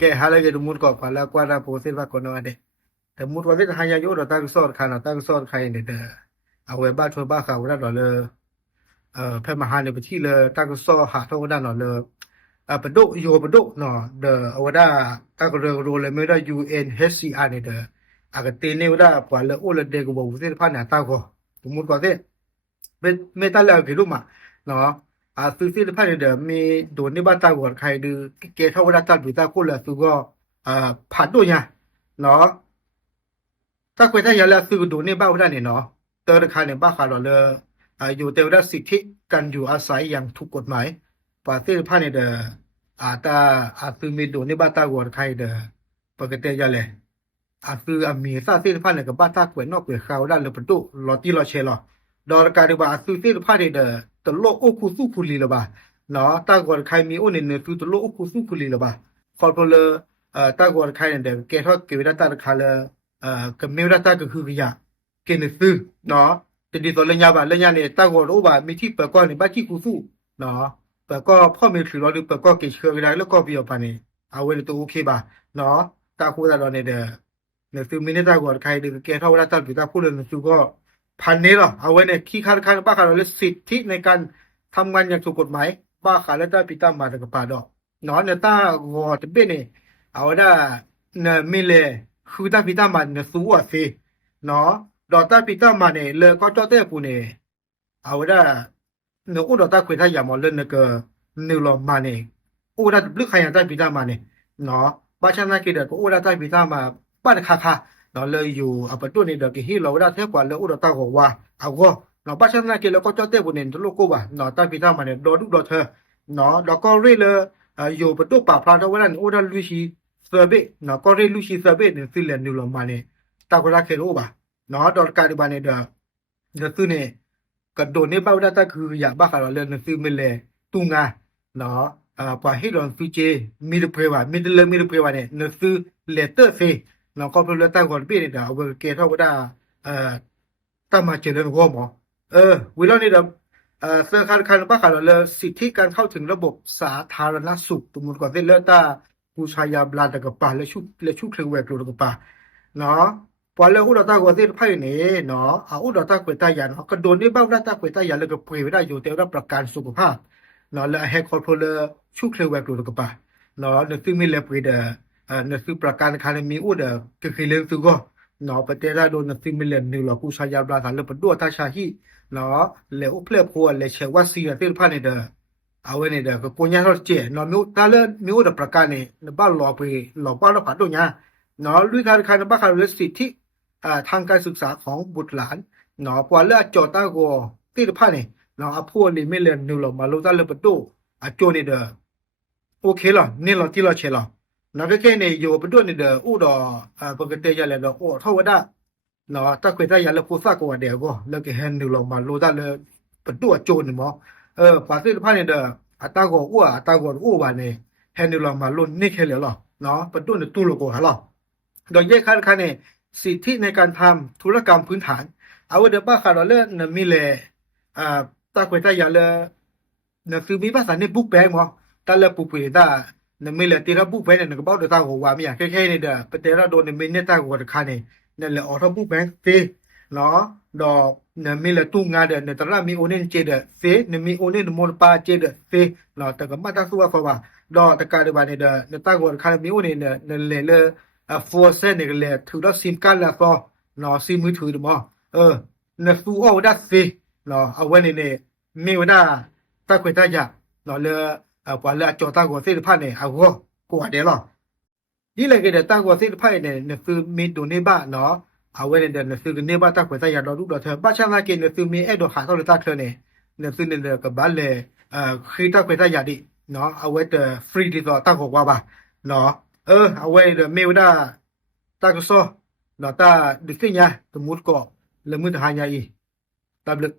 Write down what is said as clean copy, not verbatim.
ke halage dumur ko pala kwara pose ba kono ade te mur wa de hanya yo do ta sor khana ta sor khai ne de awe ba tho ba kha wa do le แพมหาเนี่ยไปที่เลยตั้งซอหาเท่านั้นเนาะเลยปะดุโยปะดุเนาะเดอวดาตั้งเรโรเลยไม่ได้ UNHCR เนี่ยเดอากเตเนี่วดาปว่าเลยโอเลยเดก็บ่สิพานาตาก็สมมุติว่าเด้ไม่ตาแล้วกี่รู้มาเนาะซื้อสิพาเนี่ยเดมีโดนนี่บ้านตาก็ใครดูเกเท่าว่าตาบิตาคนละสุก็ผ่านด้วยเนาะถ้าคุยถ้าอย่าแล้วซื้อโดนนี่บ้านได้เนี่ยเนาะเตอค่าเนี่ยบ้าขาดเลยอยู่แต่ว่าสิทธิการอยู่อาศัยอย่างถูกกฎหมายประเทศภายในเดตาซื้อมีโดนในบ้านตากวนใครเดปกติจะเลยซื้อมีซาเส้นภายในกับบ้านตากวนนอกเปลือกเขาด้านเลยประตูลอที่ลอเชลอดอรการว่าซื้อเส้นภายในเดตโลโอคุสุคุลีละบ่าเนาะตากวนใครมีโอเนเนซื้อตโลโอคุสุคุลีละบ่าฟอลโพเลตากวนใครเดเกทอเกวิดาตาคาเลกับเมวดาตาก็คือยาเกนซื้อเนาะแต่ดิสเลญาบาเลญาเนี่ยตากวนโอบามีที่เปกอนี่บ้าที่กุสุเนาะเปก็พ่อมีถือรอหรือเปก็เกเชื่อได้แล้วก็เบียวปานนี้เอาไว้ตัวโอเคบ่าเนาะตาคูตาดอเนี่ยเนี่ยซื้อมินิตากวนใครดึกแกเท่าเวลาตาปิตาพูดเลยสุก็พันนี้หรอเอาไว้เนี่ยขี้คันบ้าขาเลยสิทธิในการทำงานอย่างถูกกฎหมายบ้าขาแล้วตาปิตามาตะกปาดอกเนาะเนี่ยตากอตะเบเนี่ยเอาได้เนี่ยมิเลคือตาปิตามาเนี่ยสู้อ่ะสิเนาะดอตาปิตามาเนี่ยเลยก็จอเตปูเนี่ยเอาได้เนอุดอตาคุยถ้าอย่ามอเล่นนะก็นิวลอมาเนี่ยอุดาลึกใครอยากได้ปิตามาเนี่ยเนาะบาชนะกิเดก็อุดาตาปิตามาป้านคาเนาะเลยอยู่อัปตุนี่ดอกฮิโลดาเทกว่าเลยอุดตาก็ว่าเอาก็เนาะบาชนะกิแล้วก็จอเตปูเนี่ยตโลโกว่าเนาะตาปิตามาเนี่ยดอดุดอเธอเนาะดอกก็เรเลยอยู่ประตูป่าพระตะวันนั้นอุดาลุชีเซอร์เบเนาะก็เรลุชีเซอร์เบเนี่ยสิเลนิวลอมาเนี่ยตาก็รักเคโรบ่าเนาะดอกการบาเนี่ยเดซื้อเนี่ยก็โดนในบ้าตาคืออยากบ้าขาเลยนะซื้อไม่เลยตุงาเนาะปว่าให้ดอนฟิเจมีดเพว่ามีดเลยมีดเพว่าเนี่ยนะซื้อเลเตอร์เซเนาะก็เพิ่นเลยตั้งก่อนปีนี่ดาวเกเท่าก็ได้ตั้งมาเจริญก็หมอวิลานี่ดเสื้อคันบ้าขาเลยสิทธิการเข้าถึงระบบสาธารณสุขตมุนก่อนเส้นเลตาผู้ชายาบลาตะกปาและชุเครื่องแวกโลตะกปาเนาะพอแล้วอุดตากว่าสิไผนี่เนาะอุดตากวยตายาเนาะก็โดนนี่บ้าตากวยตายาแล้วก็ป่วยได้อยู่แต่รับประกันสุขภาพเนาะแล้วให้คอนโทรลเลอร์ชุเคลแวกโลตะกปาเนาะนึกถึงมีแล้วป่วยนึกถึงประกันคามีอุดก็คือเรื่องสุก็เนาะประเทศเราโดนนึกถึงมีแล้วนิวละผู้ชายาบลาทางแล้วปดัวตาชาฮีเนาะแล้วอุเพลพัวแล้วเชว่าซีเตพานี่เอาไว้นี่ก็ปุญญาเราเจเนาะมีตาเลมีอุดประกันนี่บ้านรอไปรอบ้านเราปัดตัวเนาะเนาะลุยการคันบ้าคาเรสิทธิทางการศึกษาของบุตรหลานเนาะปว่าแล้วจอตาก็ติดพานี่เนาะพวกนี่ไม่เล่นนิวลมาโลตาเลปโตโจนี่โอเคล่ะนี่เราที่เราเชล่ะเนาะแค่นี่อยู่ปโตนี่อุดปกติจะแล้วโอ้เท่าว่าเนาะตาคุยตายาแล้วผู้ซากว่าเดี๋ยวก็แล้วก็เห็นนิวลมาโลตาเลปโตโจนี่หมอปาติดพานี่ตาก็ตาก็ว่านี่เห็นนิวลมาโลนี่แค่แล้วเนาะปโตนี่ตู้โลก็หาล่ะโดยแยกคันนี่สิทธิในการทำธุรกรรมพื้นฐานเอาเดบ้าคาร์เลนะมีเลยตาคุยตายาเลยนะคือมีภาษาในบุ๊กแบงค์มั้งตาเลปุปุยตานะมีเลยตีระบุ๊กแบงค์เนี่ยก็บอกเดตาหัวมีอย่างแค่นี่ประเทศเราโดนในมีเนตาหัวคันนี่นั่นแหละออทบุ๊กแบงค์เซเนาะดอกนะมีเลยตุ้งงาเนี่ยตาละมีโอเนนเจเดเซนะมีโอเนนมอลปาเจเดเซเนาะแต่ก็มาตาสัวเขาว่าดอกตะการเดบานเนี่ยตาหัวคันมีโอเนนเนี่ยเลยforce นี่ก็เลยถือว่าซิมการ์ดแล้วก็เนาะซิมมือถือดมั้นะฟูเอาดัดสิเนาะเอาไว้นี่มีว่าตาคุยตายาเนาะเลยปว่าแล้วจอตาก็สิพานี่เอาก็กว่าเด้ล่ะนี่เลยก็ตาก็สิพานี่คือมีตัวนี้บ้าเนาะเอาไว้นี่นะคือนี่บ้าตาคุยตายาดอรูปดอเธอบ้าช่างกินนี่คือมีไอ้ดอกหาเท่าตาเธอนี่คือนี่ก็บ้านเลยคือตาคุยตายาดิเนาะเอาไว้ฟรีที่ตาก็ว่าบ่าเนาะเอาไว้เมวดาตาก็ซอเนาะตาดิสิญาสมมุติก็ละมือหายาอีตาบลึก